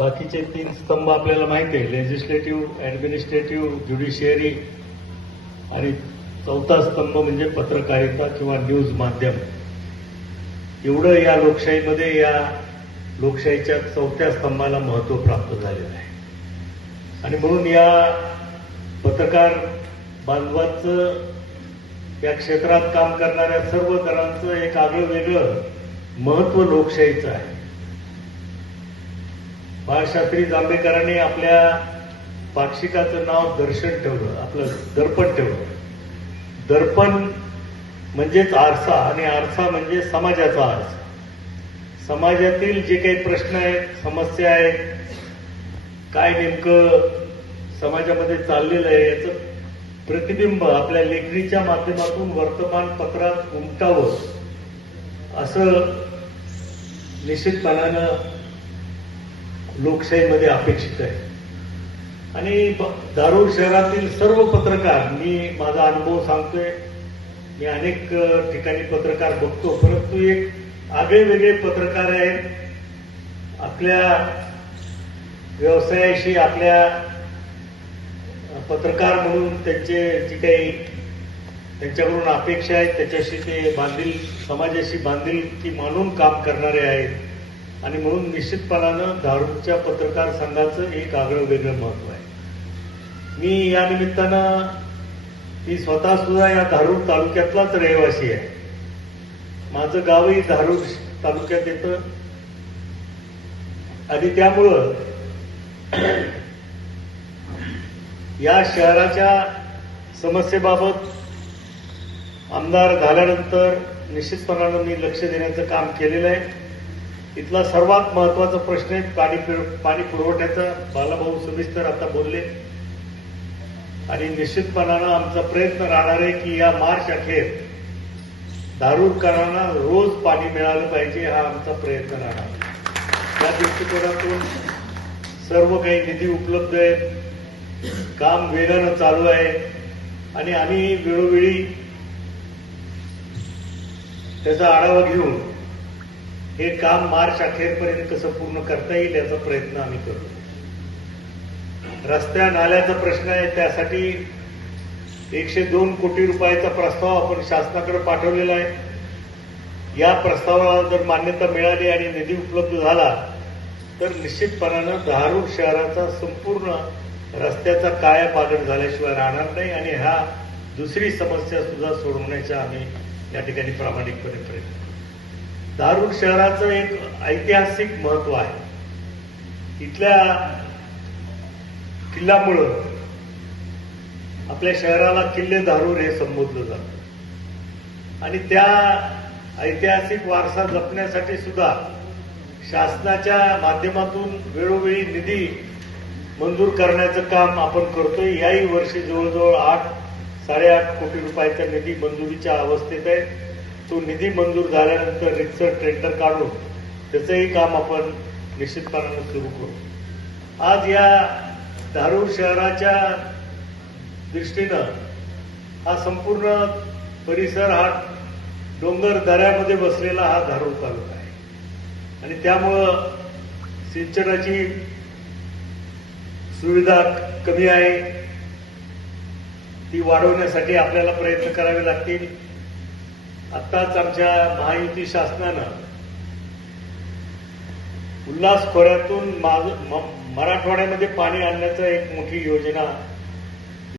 बाकीचे 3 स्तंभ आपल्याला माहिती आहे, लेजिस्लेटिव्ह, ऍडमिनिस्ट्रेटिव्ह, ज्युडिशियरी आणि चौथा स्तंभ म्हणजे पत्रकारिता किंवा न्यूज माध्यम. एवढं या लोकशाहीमध्ये, या लोकशाहीच्या चौथ्या स्तंभाला महत्व प्राप्त झालेलं आहे. आणि म्हणून या पत्रकार बांधवांचं, या क्षेत्रात काम करणाऱ्या सर्व जणांचं एक आगळं वेगळं महत्व लोकशाहीचं आहे. बाळशास्त्री जांभेकरांनी आपल्या पाक्षिकाचं नाव दर्शन ठेवलं, आपलं दर्पण ठेवलं. दर्पण म्हणजेच आरसा, आणि आरसा म्हणजे समाजाचा आरसा. समाजातील जे काही प्रश्न आहेत, समस्या आहेत, काय नेमकं समाजामध्ये चाललेलं आहे, याचं प्रतिबिंब आपल्या लेखणीच्या माध्यमातून वर्तमानपत्रात उमटावं, असं निश्चितपणानं लोकशाहीमध्ये अपेक्षित आहे. आणि धारूर शहरातील सर्व पत्रकार, मी माझा अनुभव सांगतोय, मी अनेक ठिकाणी पत्रकार बघतो, परंतु एक आगळे वेगळे पत्रकार आहेत. आपल्या व्यवसायाशी, आपल्या पत्रकार म्हणून त्यांचे जी काही त्यांच्याकडून अपेक्षा आहेत, त्याच्याशी ते समाजाशी बांधिलकी मानून काम करणारे आहेत. आणि म्हणून निश्चितपणानं धारूरच्या पत्रकार संघाचं एक आगळं वेगळं महत्व आहे. मी या निमित्तानं, मी स्वतः सुद्धा या धारूर तालुक्यातलाच रहिवासी आहे. माझं गावही धारूर तालुक्यात येतं. आणि त्यामुळं या शहराच्या समस्येबाबत आमदार झाल्यानंतर निश्चितपणानं मी लक्ष देण्याचं काम केलेलं आहे. इथला सर्वात महत्वाचा प्रश्न आहे पाणी पुरवठ्याचा. बालाभाऊ सविस्तर आता बोलले. आणि निश्चितपणानं आमचा प्रयत्न राहणार आहे की या मार्च अखेर धारूरकरांना रोज पाणी मिळालं पाहिजे, हा आमचा प्रयत्न राहणार आहे. त्या दृष्टिकोनातून सर्व काही निधी उपलब्ध आहे, काम वेगानं चालू आहे. आणि आम्ही वेळोवेळी त्याचा आढावा घेऊन हे काम मार्च अखेरपर्यंत कसं पूर्ण करता येईल याचा प्रयत्न आम्ही करतो. रस्त्या नाल्याचा प्रश्न आहे, त्यासाठी 102 कोटी रुपयाचा प्रस्ताव आपण शासनाकडे पाठवलेला आहे. या प्रस्तावाला जर मान्यता मिळाली आणि निधी उपलब्ध झाला तर निश्चितपणानं धारूर शहराचा संपूर्ण रस्त्याचा कायापालट झाल्याशिवाय राहणार नाही. आणि हा दुसरी समस्या सुद्धा सोडवण्याचा आम्ही या ठिकाणी प्रामाणिकपणे प्रयत्न. धारूर शहराचं एक ऐतिहासिक महत्व आहे. इथल्या किल्ल्यामुळं आपल्या शहराला किल्ले धारूर हे संबोधलं जातं. आणि त्या ऐतिहासिक वारसा जपण्यासाठी सुद्धा शासनाच्या माध्यमातून वेळोवेळी निधी मंजूर करण्याचं काम आपण करतोय. याही वर्षी जवळजवळ 8-8.5 कोटी रुपयाचा निधी मंजुरीच्या अवस्थेत आहे. तो निधी मंजूर झाल्यानंतर रितसर टेंडर काढून त्याचंही काम आपण निश्चितपणानं सुरू करू. आज या धारूर शहराच्या दृष्टीनं हा संपूर्ण परिसर हा डोंगर दऱ्यामध्ये बसलेला हा धारूर तालुका आहे. आणि त्यामुळं सिंचनाची सुविधा कमी आहे, ती वाढवण्यासाठी आपल्याला प्रयत्न करावे लागतील. आत्ताच आमच्या महायुती शासनानं उल्हास खोऱ्यातून मराठवाड्यामध्ये पाणी आणण्याचा एक मोठी योजना